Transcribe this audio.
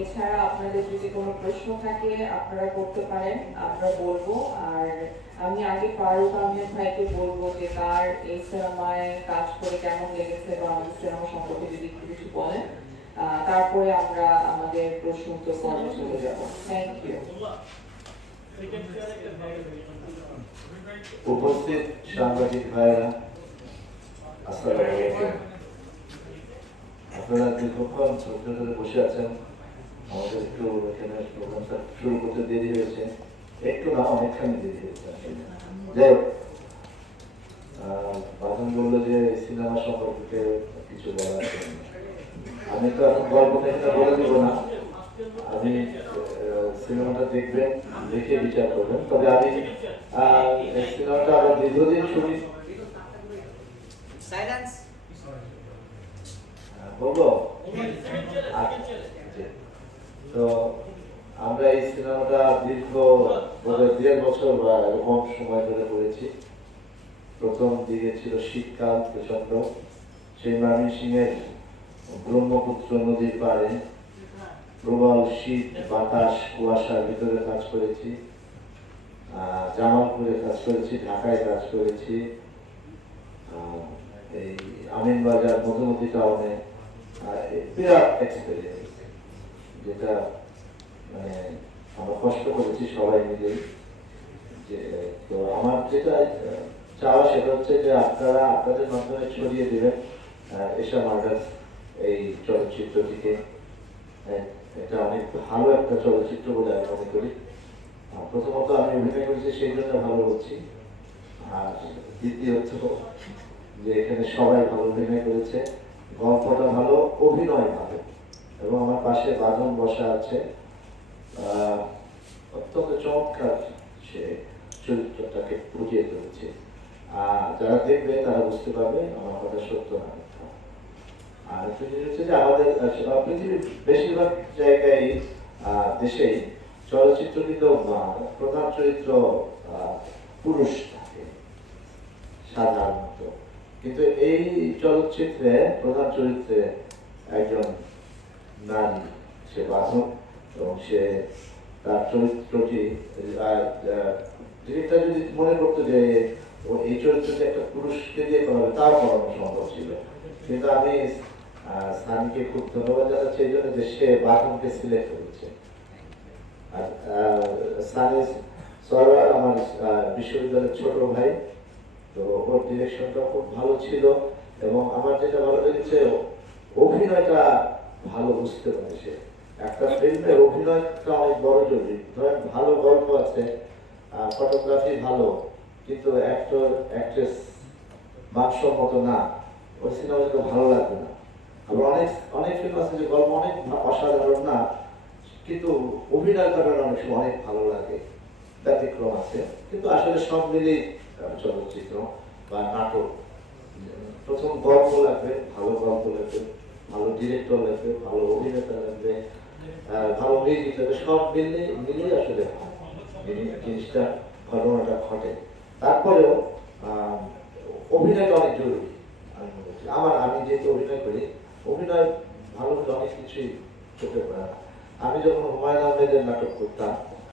এছাড়া আপনাদের যদি কোনো প্রশ্ন থাকে, আপনারা করতে পারেন, আমরা বলব। আর আমি আগে ফারুক আহমেদ ভাইকে বলব যে তার এই সিনেমায় কাজ করে কেমন লেগেছে বা আমাদের সিনেমা সম্পর্কে যদি কিছু বলেন তারপরে আমরা আমাদের প্রশ্ন উত্তর পর্বে চলে যাব। থ্যাংক ইউ উপস্থিত সাংবাদিক ভাইরা, আসসালামু আলাইকুম। আপনারা দীর্ঘক্ষণ ধৈর্য ধরে বসে আছেন। আমাদের একটু এখানে প্রোগ্রামটা শুরু করতে দেরি হয়েছে একটু না অনেকখানি দেরি হয়েছে আসলে। যাই হোক বাদন বলল যে সিনেমা সম্পর্কে কিছু বলার আমি তো এখন গল্প থেকে বলে দিব না আমি সিনেমাটা দেখবেন দেখে বিচার করবেন তবে আমি সিনেমাটা আবার দীর্ঘদিন শুনি. বলব আচ্ছা। তো আমরা এই সিনেমাটা দীর্ঘ দেড় বছর বা এরকম সময় ধরে করেছি। প্রথম দিকে ছিল শীতকাল প্রচণ্ড সেই ময়মনসিংহের ব্রহ্মপুত্র নদীর পাড়ে প্রবল শীত, বাতাস, কুয়াশার ভিতরে কাজ করেছি। জামালপুরে কাজ করেছি, ঢাকায় কাজ করেছি। এই আমিনবাজার, মধুমতি টাউনে বিরাট এক্সপিরিয়েন্স যেটা মানে আমরা কষ্ট করেছি সবাই মিলে, যে, তো আমার যেটা চাওয়া সেটা হচ্ছে যে আপনারা আপনাদের মাধ্যমে ছড়িয়ে দেবেন এসা মার্ডার্স এই চলচ্চিত্রটিকে এটা অনেক ভালো একটা চলচ্চিত্র বলে আমি মনে করি। প্রথমত আমি অভিনয় করেছি, সেই জন্য ভালো বলছি। আর দ্বিতীয়ত, যে এখানে সবাই ভালো অভিনয় করেছে, গল্পটা ভালো, অভিনয় ভালো। এবং আমার পাশে বাঁধন বসা আছে। অত্যন্ত চমৎকার সে চরিত্রটাকে ফুটিয়ে তুলেছে। আর যারা দেখবে তারা বুঝতে পারবে আমার কথা সত্য না। আর হচ্ছে যে আমাদের পৃথিবীর বেশিরভাগ জায়গায় দেশেই চলচ্চিত্র কিন্তু আহ, প্রধান চরিত্র পুরুষ থাকে সাধারণত। কিন্তু এই চলচ্চিত্রে প্রধান চরিত্রে একজন নারী সে বাধক এবং সে তার চরিত্রটি আর যদি মনে করতো যে ও এই চরিত্রটি একটা পুরুষকে দিয়ে করাবে তাও করানো সম্ভব ছিল। কিন্তু আমি সানিকে খুব ধন্যবাদ জানাচ্ছি, এই জন্য যে সে বাথরুমকে সিলেক্ট করেছে। আর সানি সরওয়ার আমার বিশ্ববিদ্যালয়ের ছোট ভাই, তো ওর ডিরেকশনটা খুব ভালো ছিল এবং আমার যেটা ভালো লেগেছে, অভিনয়টা বুঝতে একটা ফিল্মের অভিনয়টা অনেক বড় জরুরি। ধরেন ভালো গল্প আছে ফটোগ্রাফি ভালো কিন্তু অ্যাক্টর অ্যাক্ট্রেস মানসম্মত না ওই সিনেমা কিন্তু ভালো লাগবে না। আবার অনেক অনেক ফিল্ম আছে যে গল্প অনেক অসাধারণ না কিন্তু অভিনয় করার অনেক সময় অনেক ভালো লাগে। ব্যতিক্রম আছে কিন্তু আসলে সব আহ, চলচ্চিত্র বা নাটক প্রথম গল্প লাগবে ভালো গল্প লাগবে ডিরেক্টর লাগবে ভালো অভিনেতা লাগবে ভালো মিউজিক সব মিলে মিলিয়ে আসলে জিনিসটা, ঘটনাটা ঘটে তারপরেও অভিনয়টা অনেক জরুরি, আমি। আমার, আমি যেহেতু অভিনয় করি, অভিনয় ভালো অনেক কিছুই চোখে পড়ে আমি যখন হুমায়ুন আহমেদের নাটক করতাম